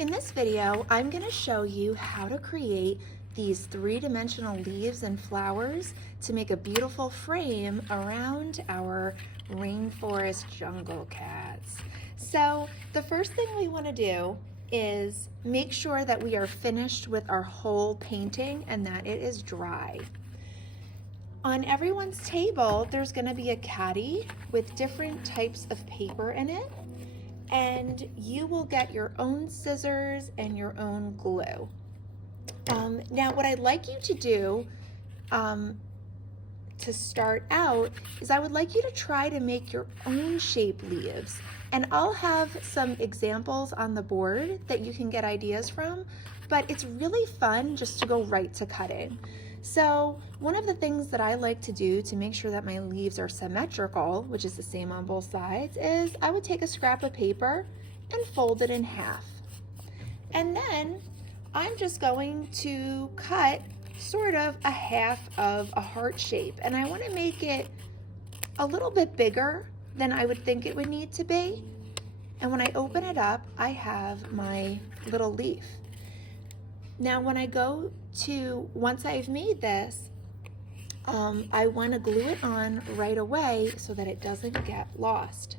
In this video, I'm going to show you how to create these three-dimensional leaves and flowers to make a beautiful frame around our rainforest jungle cats. So the first thing we want to do is make sure that we are finished with our whole painting and that it is dry. On everyone's table, there's going to be a caddy with different types of paper in it, and you will get your own scissors and your own glue. Now what I'd like you to do to start out is I would like you to try to make your own shape leaves, and I'll have some examples on the board that you can get ideas from, but it's really fun just to go right to cutting. So one of the things that I like to do to make sure that my leaves are symmetrical, which is the same on both sides, is I would take a scrap of paper and fold it in half. And then I'm just going to cut sort of a half of a heart shape, and I want to make it a little bit bigger than I would think it would need to be. And when I open it up, I have my little leaf. Now when I go to, once I've made this, I want to glue it on right away so that it doesn't get lost.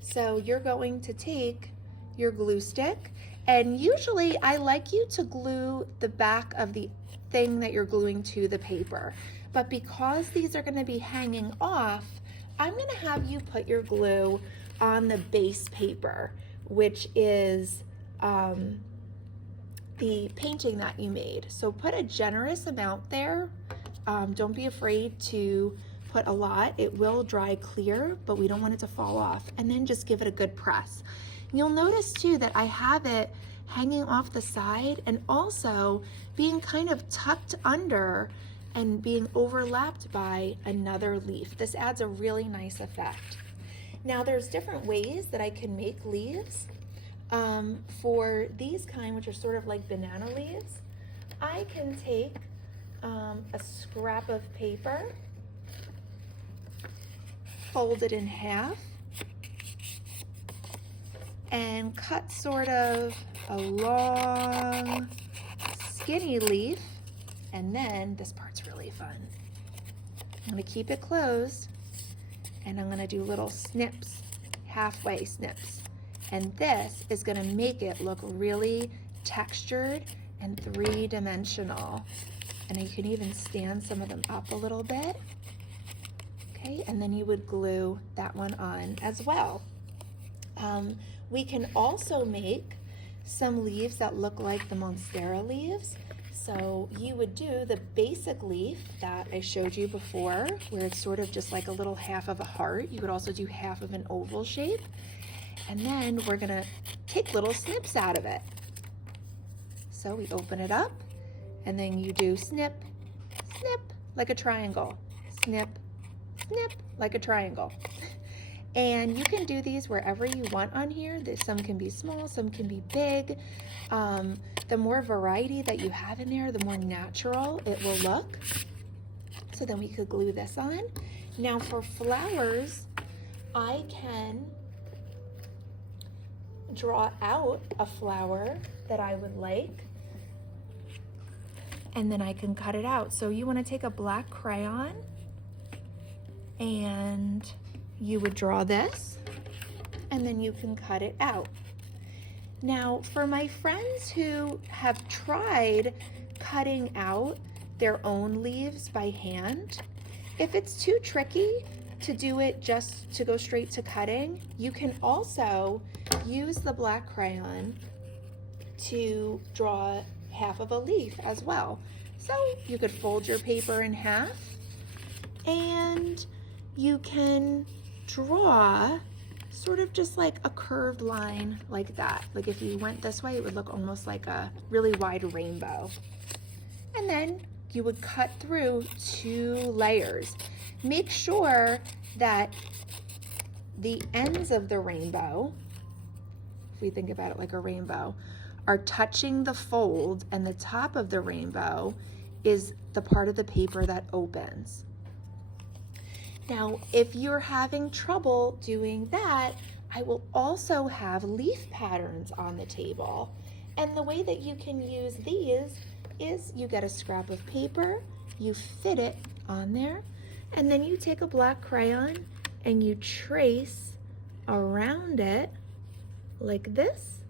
So you're going to take your glue stick, and usually I like you to glue the back of the thing that you're gluing to the paper. But because these are going to be hanging off, I'm going to have you put your glue on the base paper, which is the painting that you made. So put a generous amount there. Don't be afraid to put a lot. It will dry clear, but we don't want it to fall off. And then just give it a good press. You'll notice too that I have it hanging off the side and also being kind of tucked under and being overlapped by another leaf. This adds a really nice effect. Now there's different ways that I can make leaves. For these kind, which are sort of like banana leaves, I can take a scrap of paper, fold it in half, and cut sort of a long, skinny leaf, and then this part's really fun. I'm going to keep it closed, and I'm going to do little snips, halfway snips. And this is going to make it look really textured and three-dimensional. And you can even stand some of them up a little bit. Okay, and then you would glue that one on as well. We can also make some leaves that look like the Monstera leaves. So you would do the basic leaf that I showed you before, where it's sort of just like a little half of a heart. You could also do half of an oval shape. And then we're gonna take little snips out of it. So we open it up, and then you do snip, snip, like a triangle. Snip, snip, like a triangle. And you can do these wherever you want on here. Some can be small, some can be big. The more variety that you have in there, the more natural it will look. So then we could glue this on. Now for flowers, I can draw out a flower that I would like, and then I can cut it out. So you want to take a black crayon and you would draw this, and then you can cut it out. Now for my friends who have tried cutting out their own leaves by hand, if it's too tricky to do it just to go straight to cutting, you can also use the black crayon to draw half of a leaf as well. So you could fold your paper in half, and you can draw sort of just like a curved line like that. Like if you went this way, it would look almost like a really wide rainbow. And then you would cut through 2 layers. Make sure that the ends of the rainbow, if we think about it like a rainbow, are touching the fold, and the top of the rainbow is the part of the paper that opens. Now, if you're having trouble doing that, I will also have leaf patterns on the table. And the way that you can use these is you get a scrap of paper, you fit it on there, and then you take a black crayon and you trace around it like this,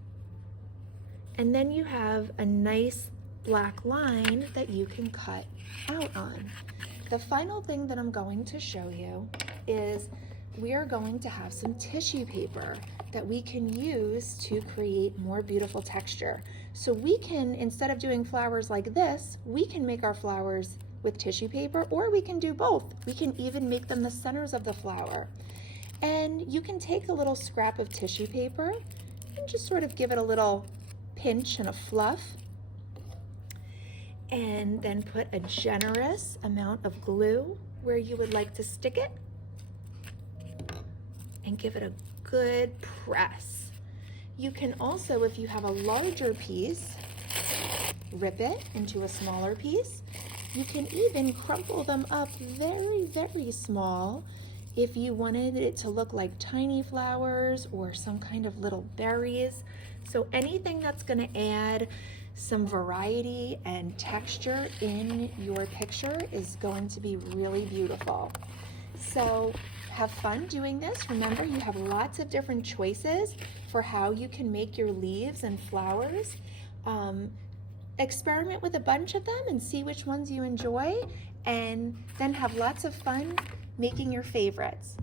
and then you have a nice black line that you can cut out on. The final thing that I'm going to show you is we are going to have some tissue paper that we can use to create more beautiful texture. So we can, instead of doing flowers like this, we can make our flowers with tissue paper, or we can do both. We can even make them the centers of the flower. And you can take a little scrap of tissue paper and just sort of give it a little pinch and a fluff, and then put a generous amount of glue where you would like to stick it, and give it a good press. You can also, if you have a larger piece, rip it into a smaller piece. You can even crumple them up very, very small if you wanted it to look like tiny flowers or some kind of little berries. So anything that's going to add some variety and texture in your picture is going to be really beautiful. So have fun doing this. Remember, you have lots of different choices for how you can make your leaves and flowers. Experiment with a bunch of them and see which ones you enjoy, and then have lots of fun making your favorites.